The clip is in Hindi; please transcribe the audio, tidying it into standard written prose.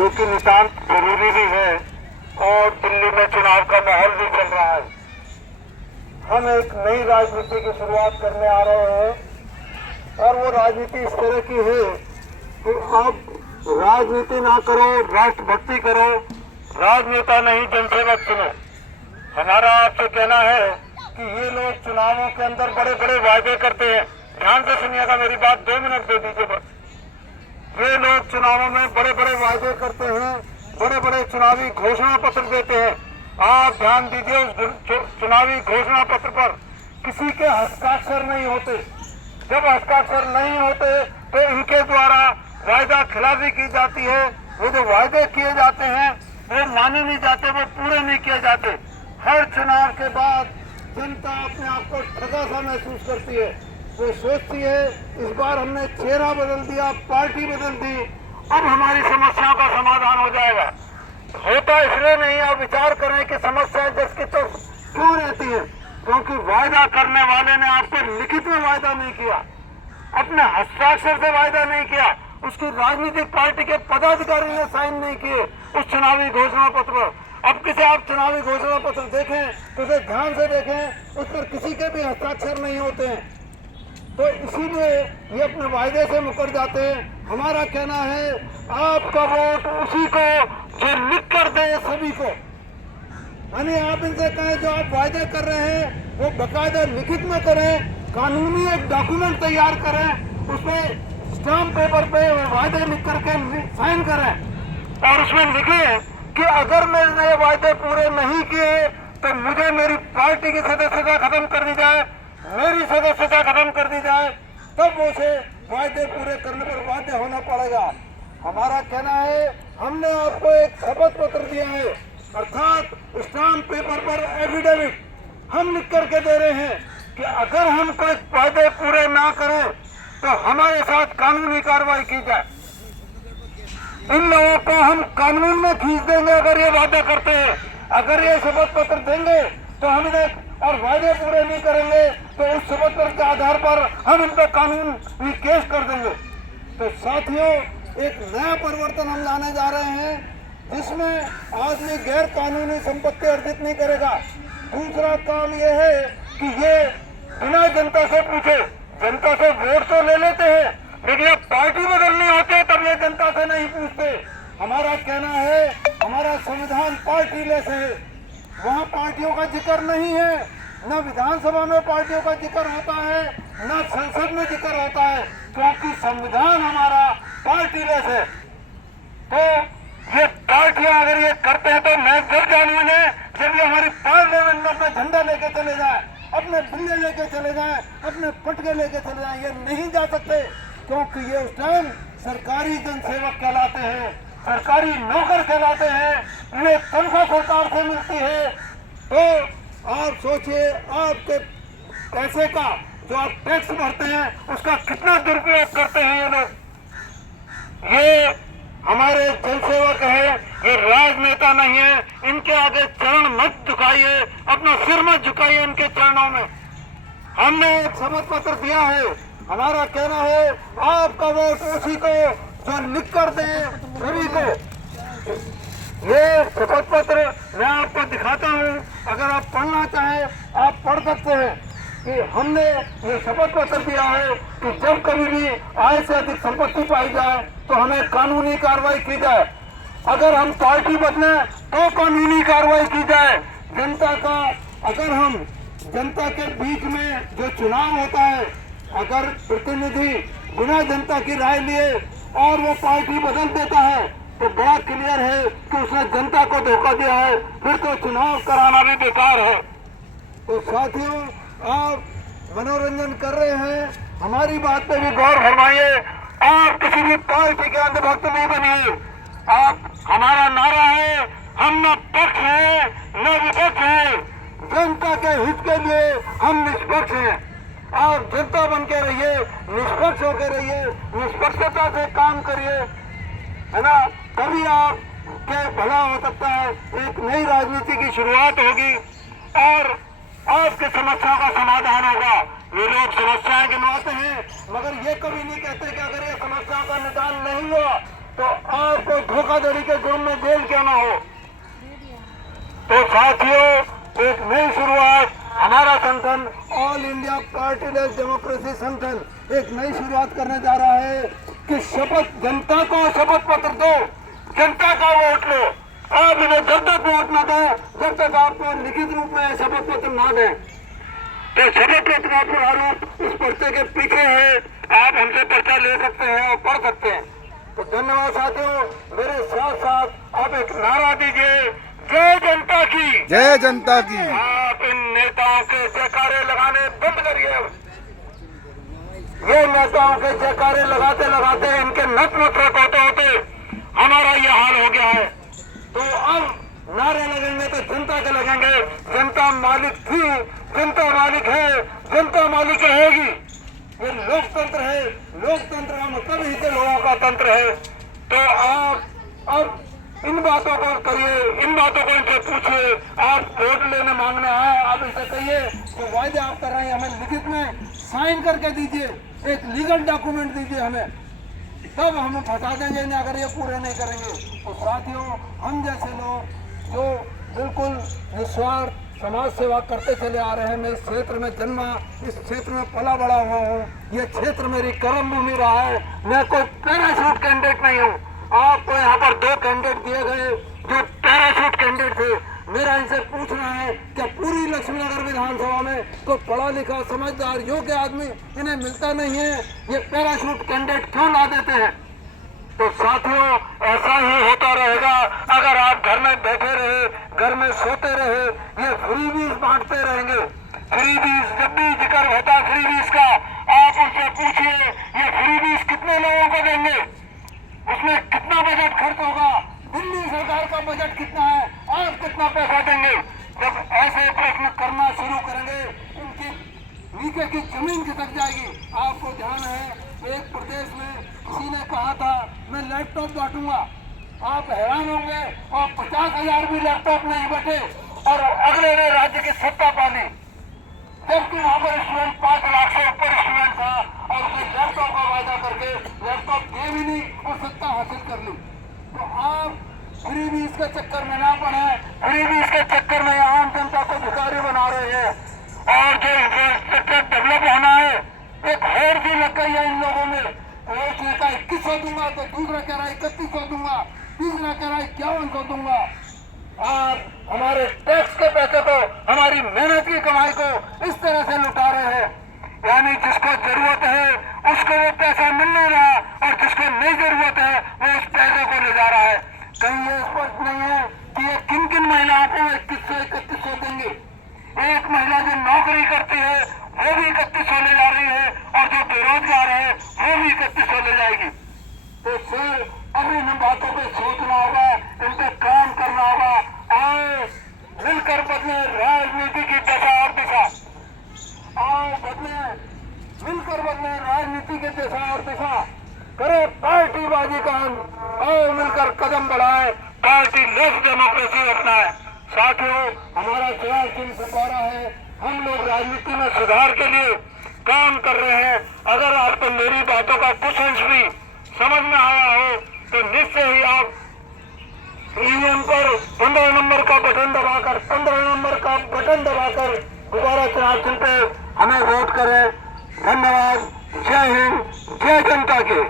जो कि नितांत जरूरी भी है, और दिल्ली में चुनाव का माहौल भी चल रहा है। हम एक नई राजनीति की शुरुआत करने आ रहे हैं और वो राजनीति इस तरह की है कि अब राजनीति ना करो, राष्ट्रभक्ति करो, राजनेता नहीं जनसेवक चुनो। हमारा आपसे कहना है कि ये लोग चुनावों के अंदर बड़े बड़े वायदे करते हैं। ध्यान से सुनिएगा, मेरी बात 2 मिनट दे दीजिए बस। ये लोग चुनावों में बड़े बड़े वायदे करते हैं, बड़े बड़े चुनावी घोषणा पत्र देते हैं। आप ध्यान दीजिए, उस चुनावी घोषणा पत्र पर किसी के हस्ताक्षर नहीं होते। जब हस्ताक्षर नहीं होते तो इनके द्वारा वायदा खिलाफी की जाती है। वो जो वायदे किए जाते हैं वो माने नहीं जाते, वो पूरे नहीं किए जाते। हर चुनाव के बाद जनता अपने आप को ठगा सा महसूस करती है। वो सोचती है इस बार हमने चेहरा बदल दिया, पार्टी बदल दी, अब हमारी समस्याओं का समाधान हो जाएगा। होता इसलिए नहीं। आप विचार करें कि समस्याएं जिसकी तो क्यों रहती है, क्योंकि वायदा करने वाले ने आपको लिखित में वायदा नहीं किया, अपने हस्ताक्षर से वायदा नहीं किया, उसकी राजनीतिक पार्टी के पदाधिकारी ने साइन नहीं किए उस चुनावी घोषणा पत्र पर। अब किसी आप चुनावी घोषणा पत्र देखें तो उसे ध्यान से देखें, उस पर किसी के भी हस्ताक्षर नहीं होते हैं। तो इसीलिए ये अपने वायदे से मुकर जाते हैं। हमारा कहना है आपका वोट उसी को जो लिख कर दे सभी को। यानी आप इनसे कहें जो आप वायदे कर रहे हैं वो बकायदा लिखित में करें, कानूनी एक डॉक्यूमेंट तैयार करें, उसमें स्टाम्प पेपर पे वायदे लिख करके साइन करें और उसमें लिखें कि अगर मैंने ये वायदे पूरे नहीं किए तो मुझे मेरी पार्टी की सदस्यता खत्म कर दी जाए, मेरी सदस्यता खत्म कर दी जाए, तब उसे वायदे पूरे करने पर बाध्य होना पड़ेगा। हमारा कहना है हमने आपको एक शपथ पत्र दिया है, अर्थात स्टाम्प पेपर पर एफिडेविट हम लिख करके दे रहे हैं कि अगर हम कोई वायदे पूरे ना करें तो हमारे साथ कानूनी कार्रवाई की जाए। इन लोगों को हम कानून में खींच देंगे अगर ये वादा करते हैं। अगर ये शपथ पत्र देंगे तो हम इन्हें और वायदे पूरे नहीं करेंगे तो उस शपथ पत्र के आधार पर हम इन पर कानूनी केस कर देंगे। तो साथियों, एक नया परिवर्तन हम लाने जा रहे हैं जिसमें आदमी गैर कानूनी संपत्ति अर्जित नहीं करेगा। दूसरा काम यह है कि ये बिना जनता से पूछे, जनता से वोट तो ले लेते हैं लेकिन जब पार्टी बदलनी होती है तब ये जनता से नहीं पूछते। हमारा कहना है हमारा संविधान पार्टी लेस है, वहाँ पार्टियों का जिक्र नहीं है, न विधानसभा में पार्टियों का जिक्र होता है, न संसद में जिक्र होता है, क्योंकि संविधान हमारा पार्टी लेस है। तो ये पार्टियां अगर ये करते हैं तो मैं जब जानूं इन्हें जब ये हमारी पार्लियामेंट में अपना झंडा लेके चले जाए, अपने बिल्ले लेके चले जाए, अपने पटके लेके चले जाए। ये नहीं जा सकते क्योंकि ये उस टाइम सरकारी जनसेवक कहलाते हैं, सरकारी नौकर कहलाते हैं, इन्हें तनख्वाह सरकार से मिलती है। तो आप सोचिए आपके पैसे का जो आप टैक्स भरते हैं उसका कितना दुरुपयोग करते हैं ये लोग। ये हमारे जनसेवक है, ये राजनेता नहीं है। इनके आगे चरण मत झुकाइए, अपना सिर मत झुकाइए इनके चरणों में। हमने एक शपथ पत्र दिया है, हमारा कहना है आपका वोट उसी को जो लिख कर दे सभी को। ये शपथ पत्र मैं आपको दिखाता हूँ, अगर आप पढ़ना चाहें आप पढ़ सकते हैं कि हमने ये शपथ पत्र दिया है कि जब कभी भी आय से अधिक संपत्ति पाई जाए तो हमें कानूनी कार्रवाई की जाए। अगर हम पार्टी बदले तो कानूनी कार्रवाई की जाए। जनता का अगर हम जनता के बीच में जो चुनाव होता है, अगर प्रतिनिधि बिना जनता की राय लिए और वो पार्टी बदल देता है तो बड़ा क्लियर है कि उसने जनता को धोखा दिया है, फिर तो चुनाव कराना भी बेकार है। तो साथियों, आप मनोरंजन कर रहे हैं, हमारी बात पे भी गौर फरमाइए। आप किसी भी पार्टी के अंधभक्त नहीं बनिए। आप हमारा नारा है हम न पक्ष है न विपक्ष है, जनता के हित के लिए हम निष्पक्ष हैं। आप जनता बन के रहिए, निष्पक्ष होकर रहिए, निष्पक्षता से काम करिए, है ना, तभी आप के भला हो सकता है। एक नई राजनीति की शुरुआत होगी और आपकी समस्याओं का समाधान होगा। ये लोग समस्याएं गिनवाते हैं मगर ये कभी नहीं कहते कि अगर ये समस्याओं का निदान नहीं हुआ तो आपको धोखाधड़ी के जुर्म में जेल क्यों ना हो। तो साथियों, एक नई शुरुआत हमारा संगठन ऑल इंडिया पार्टीलेस डेमोक्रेसी संगठन एक नई शुरुआत करने जा रहा है कि शपथ, जनता को शपथ पत्र दो, जनता का वोट लो। आप इन्हें जब तक वोट न दो, जब तक आपको लिखित रूप में शपथ पत्र ना दें। तो शपथ पत्र का प्रारूप उस पर्चे के पीछे है, आप हमसे पर्चा ले सकते हैं और पढ़ सकते हैं। तो धन्यवाद साथियों, मेरे साथ साथ आप एक नारा दीजिए, जय जनता की, जय जनता की। आप इन नेताओं के जयकारे लगाने बंद करिए। ये नेताओं के जयकारे लगाते लगाते इनके नतमस्तक होते होते हमारा ये हाल हो गया है। तो अब नारे लगेंगे तो जनता के लगेंगे। जनता मालिक थी, जनता मालिक है, जनता मालिक रहेगी। ये लोकतंत्र है, लोकतंत्र का मतलब ही तो लोगों का तंत्र है। तो आप अब इन बातों को करिए, इन बातों को इनसे पूछिए। आप वोट लेने मांगने आए, आप इनसे कहिए तो वायदे आप कर रहे हैं, हमें लिखित में साइन करके दीजिए, एक लीगल डॉक्यूमेंट दीजिए हमें, तब हम फंसा देंगे नहीं अगर ये पूरे नहीं करेंगे। तो साथियों, हम जैसे लोग जो बिल्कुल निस्वार्थ समाज सेवा करते चले आ रहे हैं, मैं इस क्षेत्र में जन्मा, इस क्षेत्र में पला बड़ा हुआ हूँ, ये क्षेत्र मेरी कर्म भूमि रहा है, मैं कोई पैराशूट कैंडिडेट नहीं हूँ। आपको यहाँ पर 2 कैंडिडेट दिए गए जो पैराशूट कैंडिडेट थे। मेरा इनसे पूछना है कि पूरी लक्ष्मीनगर विधानसभा में कोई पढ़ा लिखा समझदार योग्य आदमी इन्हें मिलता नहीं है, ये पैराशूट कैंडिडेट क्यों ला देते हैं। तो साथियों, ऐसा ही होता रहेगा अगर आप घर में बैठे रहे, घर में सोते रहे, ये फ्रीबीज बांटते रहेंगे। फ्रीबीज, जब भी जिक्र होता है फ्रीबीज का, आप उनसे पूछिए ये फ्रीबीज कितने लोगों को देंगे, उसमें कितना बजट खर्च होगा, दिल्ली सरकार का बजट कितना है, आप कितना पैसा देंगे। जब ऐसे प्रश्न करना शुरू करेंगे, उनकी नीचे की जमीन खिसक जाएगी। आपको ध्यान है, एक प्रदेश में किसी ने कहा था मैं लैपटॉप बांटूंगा, आप हैरान होंगे, और 50,000 भी लैपटॉप नहीं बटे और अगले ने राज्य की सत्ता पाली, जबकि वहाँ पर स्टूडेंट 5 लाख से ऊपर स्टूडेंट था और उसे लैपटॉप का वायदा करके लैपटॉप दे भी नहीं और सत्ता हासिल कर ली। तो आप फ्रीबीज के चक्कर में ना पड़े, फ्रीबीज के चक्कर में आम जनता को भिखारी बना रहे हैं। और जो इंफ्रास्ट्रक्चर डेवलप होना है, एक होड़ भी लग गई है इन लोगों में। एक ने कहा 2100 दूंगा, तो दूसरा कह रहा है 3100 दूंगा, तीसरा कह रहा है 5100 दूंगा। आप हमारे टैक्स के पैसे को, हमारी मेहनत की कमाई को इस तरह से लुटा रहे हैं, यानी जिसको जरूरत है उसको वो पैसा मिल नहीं रहा और जिसको नहीं जरूरत है वो उस पैसे को ले जा रहा है। कहीं ये स्पष्ट नहीं है कि ये किन किन महिलाओं को 2100-3100 देंगे। एक महिला जो नौकरी करती है वो भी 3100 ले जा रही है और जो बेरोजगार है वो भी 3100 ले जाएगी। तो सर, अब इन बातों पे सोचना होगा, इन पे काम करना होगा। आओ मिलकर बदले राजनीति की दशा और दिशा, आओ बदले, मिलकर बदले राजनीति की दशा और दिशा, करे पार्टीबाजी का अंत, आओ मिलकर कदम बढ़ाए, पार्टी लेस डेमोक्रेसी अपनाए। साथियों, हमारा चुनाव चिन्ह दोबारा है, हम लोग राजनीति में सुधार के लिए काम कर रहे हैं। अगर आपको मेरी बातों का कुछ अंश भी समझ में आया हो तो निश्चय ही आप ईवीएम पर 15 नंबर का बटन दबाकर, 15 नंबर का बटन दबाकर दोबारा चुनाव चिन्ह पे हमें वोट करें। धन्यवाद। जय हिंद, जय जनता के।